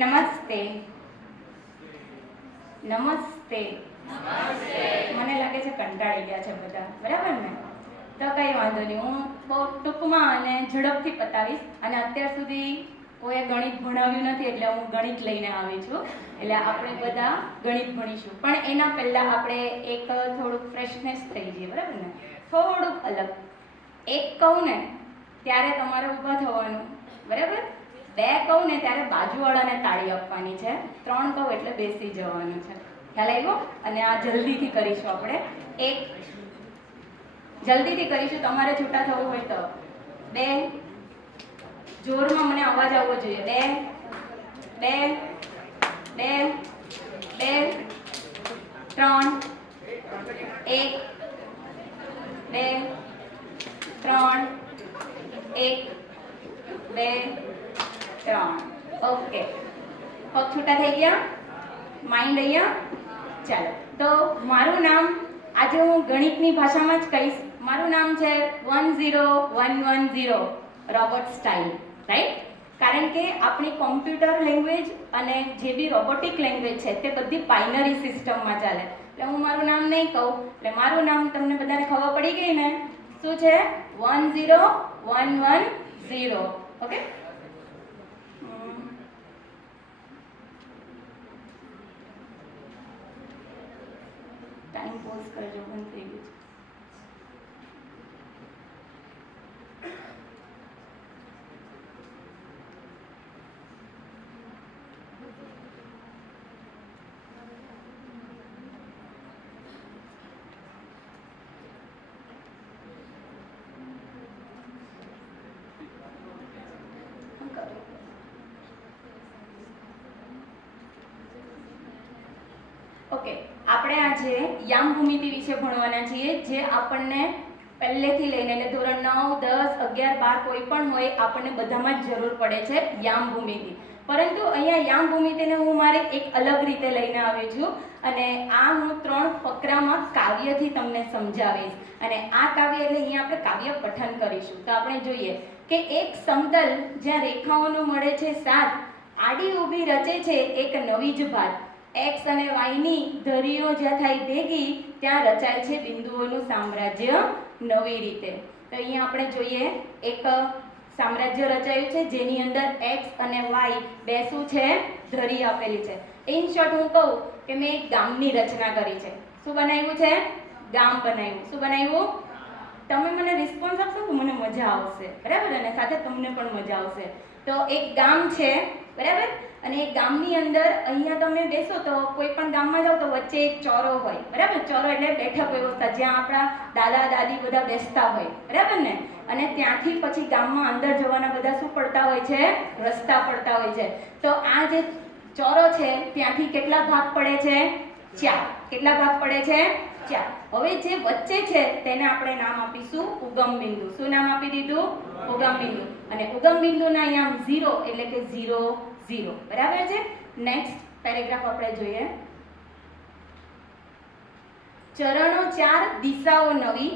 નમસ્તે નમસ્તે મને લાગે છે કંટાળી ગયા છે બધા, બરાબર ને? તો કંઈ વાંધો નહીં, હું બહુ ટૂંકમાં અને ઝડપથી પતાવીશ. અને અત્યાર સુધી કોઈએ ગણિત ભણાવ્યું નથી એટલે હું ગણિત લઈને આવી છું. એટલે આપણે બધા ગણિત ભણીશું, પણ એના પહેલાં આપણે એક થોડુંક ફ્રેશનેસ થઈ જઈએ, બરાબર ને? થોડુંક અલગ. એક કહું ને ત્યારે તમારે ઊભા થવાનું, બરાબર? બે કહું ને ત્યારે બાજુવાળાને તાળી આપવાની છે. ત્રણ કહું એટલે બેસી જવાનું છે. ખ્યાલ આવ્યો? અને આ જલ્દીથી કરીશું આપણે. એક જલ્દીથી કરીશું. તમારે છૂટા થવું હોય તો બે, જોરમાં મને અવાજ આવવો જોઈએ. બે બે બે બે, ત્રણ, એક, બે, ત્રણ, એક, બે, ત્રણ. ઓકે, પગ છૂટા થઈ ગયા, માઇન્ડ અહીંયા. ચાલો, તો મારું નામ આજે હું ગણિતની ભાષામાં જ કહીશ. મારું નામ છે 10110 રોબોટ સ્ટાઇલ, રાઈટ? કારણ કે આપણી કોમ્પ્યુટર લેંગ્વેજ અને જે બી રોબોટિક લેંગ્વેજ છે તે બધી બાઇનરી સિસ્ટમમાં ચાલે. એટલે હું મારું નામ નહીં કહું, એટલે મારું નામ તમને બધાને ખબર પડી ગઈ ને? શું છે? 10110. ઓકે, ટાઈમ પોઝ કરજો, બંધ થઈ ગયું છે. ઓકે, આપણે આજે યામ ભૂમિતિ વિશે ભણવાના છીએ, જે આપણને પહેલેથી લઈને એટલે ધોરણ 9, 10, 11, 12 કોઈ પણ હોય આપણને બધામાં જ જરૂર પડે છે યામ ભૂમિતિ. પરંતુ અહીંયા યામ ભૂમિતિને હું મારે એક અલગ રીતે લઈને આવી છું અને આ હું 3 ફકરામાં કાવ્યથી તમને સમજાવીશ. અને આ કાવ્ય એટલે અહીંયા આપણે કાવ્ય પઠન કરીશું. તો આપણે જોઈએ કે એક સમતલ જ્યાં રેખાઓનું મળે છે સાથ, આડી ઊભી રચે છે એક નવી જ ભાત. એક્સ અને વાયની ધરીઓ જ્યાં થાય ભેગી ત્યાં રચાય છે બિંદુઓનું સામ્રાજ્ય નવી રીતે. તો અહીંયા આપણે જોઈએ એક સામ્રાજ્ય રચાયું છે જેની અંદર એક્સ અને વાય બે શું છે? ધરી આપેલી છે. ઇન શોર્ટ હું કહું કે મેં એક ગામની રચના કરી છે. શું બનાવ્યું છે? ગામ બનાવ્યું. શું બનાવ્યું? તમે મને રિસ્પોન્સ આપશો તો મને મજા આવશે, બરાબર? અને સાથે તમને પણ મજા આવશે. તો એક ગામ છે, બરાબર? અને એ ગામની અંદર અહીંયા તમે બેસો તો કોઈ પણ ગામમાં જાઓ તો વચ્ચે એક ચોરો હોય, બરાબર? ચોરો એટલે બેઠક વ્યવસ્થા, જ્યાં આપણા દાદા દાદી બધા બેસતા હોય, બરાબર ને? અને ત્યાંથી પછી ગામમાં અંદર જવાના બધા શું પડતા હોય છે? રસ્તા પડતા હોય છે. તો આ જે ચોરો છે ત્યાંથી કેટલા ભાગ પડે છે? 4. કેટલા ભાગ પડે છે? 4. હવે જે વચ્ચે છે તેને આપણે નામ આપીશું ઉગમ બિંદુ. શું નામ આપી દીધું? ઉગમ બિંદુ. અને ઉગમ બિંદુના અહીંયા 0 એટલે કે 0 0, બરાબર છે? નેક્સ્ટ પેરેગ્રાફ આપણે જોઈએ. ચરણો 4, દિશાઓ નવી,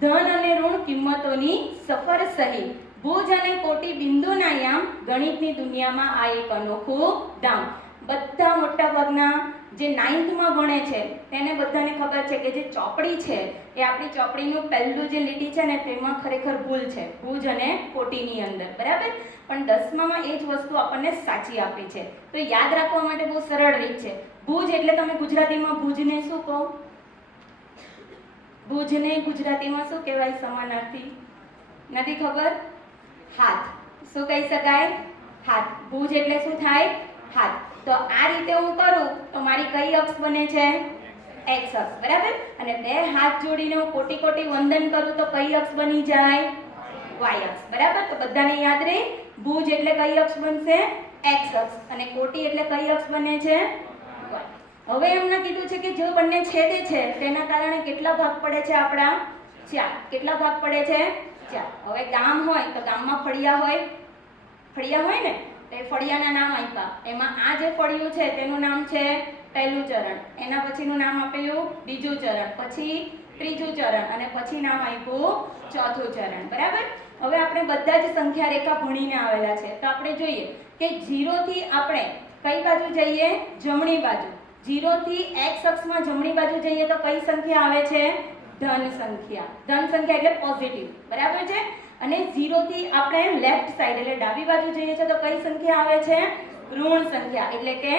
ધન અને ઋણ કિંમતોની સફર સહી, ભુજ અને કોટી બિંદુના યામ, ગણિતની દુનિયામાં આ એક અનોખું ધામ. બધા મોટા ભાગના જે 9th માં ભણે છે તેને બધાને ખબર છે કે જે ચોપડી છે એ આપણી ચોપડીનું પહેલું જે લીટી છે ને તેમાં ખરેખર ભૂલ છે, ભુજ અને કોટીની અંદર, બરાબર? પણ 10મામાં એ જ વસ્તુ આપણને સાચી આપી છે. તો યાદ રાખવા માટે બહુ સરળ રીત છે. ભુજ એટલે તમે ગુજરાતીમાં ભુજને શું કહો? ભુજને ગુજરાતીમાં શું કહેવાય? સમાનાર્થી નથી ખબર? હાથ. શું કહી શકાય? હાથ. ભુજ એટલે શું થાય? હાથ. તો આ રીતે હું કરું તો મારી કઈ અક્ષ બને છે? એક્સ અક્ષ, બરાબર? અને બે હાથ જોડીને હું કોટી કોટી વંદન કરું તો કઈ અક્ષ બની જાય? વાય અક્ષ, બરાબર? તો બધાને યાદ રહે, ભુજ એટલે કઈ અક્ષ બનશે? એક્સ અક્ષ. અને કોટી એટલે કઈ અક્ષ બને છે? વાય. હવે એમને કીધું છે કે જો બંને છેદે છે તેના કારણે કેટલા ભાગ પડે છે આપણા? 4. કેટલા ભાગ પડે છે? 4. હવે ગામ હોય તો ગામમાં ફળિયા હોય, ફળિયા હોય ને, તો એ ફળિયાના નામ આપ્યા. એમાં આ જે ફળિયું છે તેનું નામ છે પહેલું ચરણ, એના પછીનું નામ આપ્યું બીજું ચરણ, પછી ત્રીજું ચરણ અને પછી નામ આપ્યું ચોથું ચરણ, બરાબર? હવે આપણે બધા જ સંખ્યા રેખા ભણીને આવેલા છે તો આપણે જોઈએ કે 0 થી આપણે કઈ બાજુ જઈએ? જમણી બાજુ. 0 થી x અક્ષમાં જમણી બાજુ જઈએ તો કઈ સંખ્યા આવે છે? ધન સંખ્યા. ધન સંખ્યા એટલે પોઝિટિવ, બરાબર છે. અને 0 થી આપણે લેફ્ટ સાઈડ એટલે ડાબી બાજુ જઈએ છે તો કઈ સંખ્યા આવે છે? ઋણ સંખ્યા એટલે કે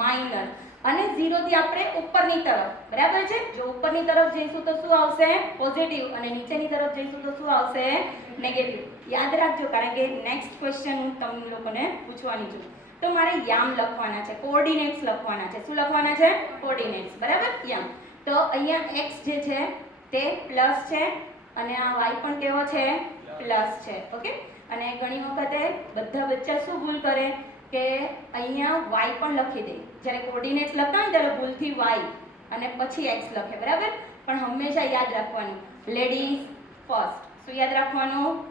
માઈનસ. અને 0 થી આપણે ઉપરની તરફ, બરાબર છે. જો ઉપરની તરફ જઈશું તો શું આવશે? પોઝિટિવ. અને નીચેની તરફ જઈશું તો શું આવશે? નેગેટિવ. યાદ રાખજો, કારણ કે નેક્સ્ટ ક્વેશ્ચન હું તમને લોકોને પૂછવાની છું. તો મારે યામ લખવાના છે, કોઓર્ડિનેટ્સ લખવાના છે. શું લખવાના છે? કોઓર્ડિનેટ્સ, બરાબર. યામ. તો અહીંયા x જે છે તે પ્લસ છે અને આ y પણ કેવો છે? પ્લસ છે. ઓકે. અને ઘણી વખતે બધા બચ્ચા શું ભૂલ કરે કે અહીંયા y પણ લખી દે. જ્યારે કોઓર્ડિનેટ્સ લખતા હોય ત્યારે ભૂલથી y અને પછી x લખે, બરાબર. પણ હંમેશા યાદ રાખવાનું લેડીઝ ફર્સ્ટ. શું યાદ રાખવાનું?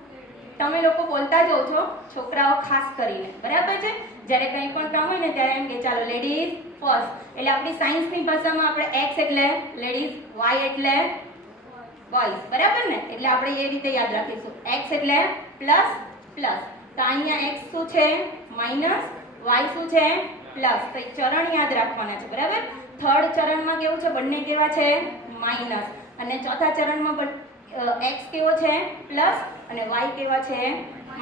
તમે લોકો બોલતા જ હો છો, છોકરાઓ ખાસ કરીને, બરાબર છે. જ્યારે કંઈ પણ કામ હોય ને ત્યારે એમ કે ચાલો લેડીઝ ફર્સ્ટ. એટલે આપણી સાયન્સની ભાષામાં આપણે x એટલે લેડીઝ, y એટલે બોયઝ, બરાબર ને. એટલે આપણે એ રીતે યાદ રાખીશું. x એટલે પ્લસ પ્લસ. તો અહીંયા x શું છે? માઈનસ. y શું છે? પ્લસ. તો ચરણ યાદ રાખવાના છે, બરાબર. થર્ડ ચરણમાં કેવું છે? બંને કેવા છે? માઈનસ. અને ચોથા ચરણમાં x કેવો છે? પ્લસ અને y કેવા છે?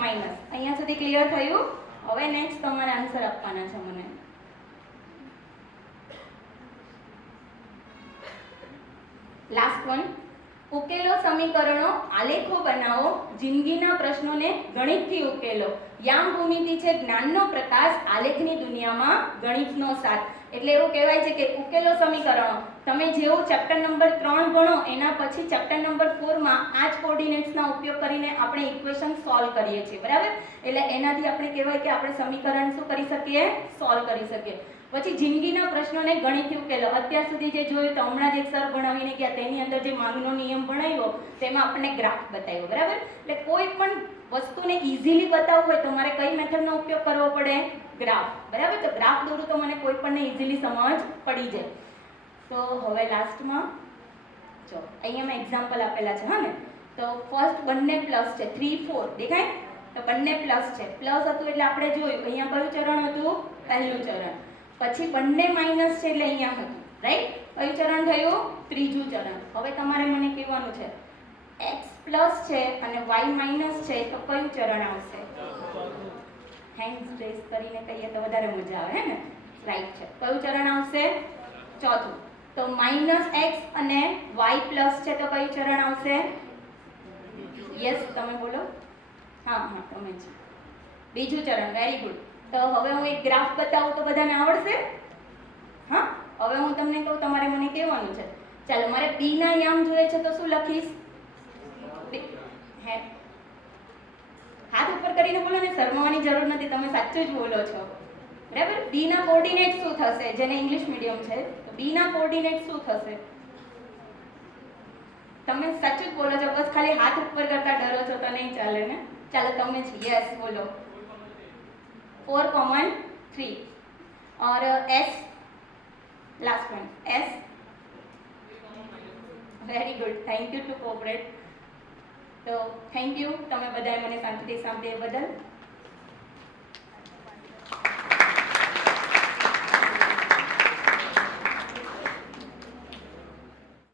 માઈનસ. અહીંયા સુધી ક્લિયર થયું? હવે નેક્સ્ટ તમારે આન્સર આપવાના છે મને. Last one. ઉકેલો સમીકરણો, આલેખો બનાવો, જિંદગીના પ્રશ્નોને ગણિતથી ઉકેલો. યામ ભૂમિતિ છે જ્ઞાનનો પ્રકાશ, આલેખની દુનિયામાં ગણિતનો સાથ. એટલે એવું કહેવાય છે કે ઉકેલો સમીકરણો તમે જેવું ચેપ્ટર નંબર 3 ભણો એના પછી ચેપ્ટર નંબર 4 માં આ જ કોઓર્ડિનેટ્સના ઉપયોગ કરીને આપણે ઇક્વેશન સોલ્વ કરીએ છીએ, બરાબર. એટલે એનાથી આપણે કહેવાય કે આપણે સમીકરણ શું કરી શકીએ? સોલ્વ કરી શકીએ. પછી જિંદગીના પ્રશ્નોને ગણિતથી ઉકેલો. અત્યાર સુધી જે જોયું તો હમણાં જ એક સર ભણાવીને ગયા, તેની અંદર જે માંગનો નિયમ ભણાવ્યો તેમાં આપણને ગ્રાફ બતાવ્યો, બરાબર. એટલે કોઈ પણ વસ્તુને ઇઝીલી બતાવવું હોય તો મારે કઈ મેથડનો ઉપયોગ કરવો પડે? ગ્રાફ, બરાબર. તો ગ્રાફ દોરું તો મને કોઈ પણને ઇઝીલી સમજ પડી જાય. તો હવે લાસ્ટમાં જો અહીંયા મેં એક્ઝામ્પલ આપેલા છે, હા ને. તો ફર્સ્ટ બંને પ્લસ છે, 3 4 દેખાય? તો બંને પ્લસ છે. પ્લસ હતું એટલે આપણે જોયું અહીંયા કયું ચરણ હતું? પહેલું ચરણ. પછી બંને માઈનસ છે એટલે અહીંયા હતું, રાઈટ. કયું ચરણ થયું? ત્રીજું ચરણ. હવે તમારે મને કહેવાનું છે x પ્લસ છે અને y માઈનસ છે તો કયું ચરણ આવશે? હેન્ડ્સ રેઝ કરીને કહીએ તો વધારે મજા આવે, હે ને. રાઈટ છે. કયું ચરણ આવશે? ચોથું. તો માઈનસ x અને y પ્લસ છે તો કયું ચરણ આવશે? યસ, તમે બોલો. હા હા, તમે જ. બીજું ચરણ. Very good. તો હવે હું એક ગ્રાફ બતાવું તો બધાને આવડશે? હા. હવે હું તમને કહું, તમારે મને કહેવાનું છે. ચાલો, મારે b ના યામ જોઈએ છે તો શું લખીશ? હે, હાથ ઉપર કરીને બોલો ને, શરમાવાની જરૂર નથી, તમે સાચું જ બોલો છો, બરાબર. b ના કોઓર્ડિનેટ શું થશે? જેને ઇંગ્લિશ મીડિયમ છે તો b ના કોઓર્ડિનેટ શું થશે? તમે સાચું જ બોલો છો, બસ ખાલી હાથ ઉપર કરતા ડરો છો તો નહીં ચાલે ને. ચાલો, તમે જ યસ બોલો. 4,3 और s last one s. Very good. Thank you to cooperate. तो थैंक यू તમે બધાએ મને શાંતિથી સાંભળ્યા બદલ.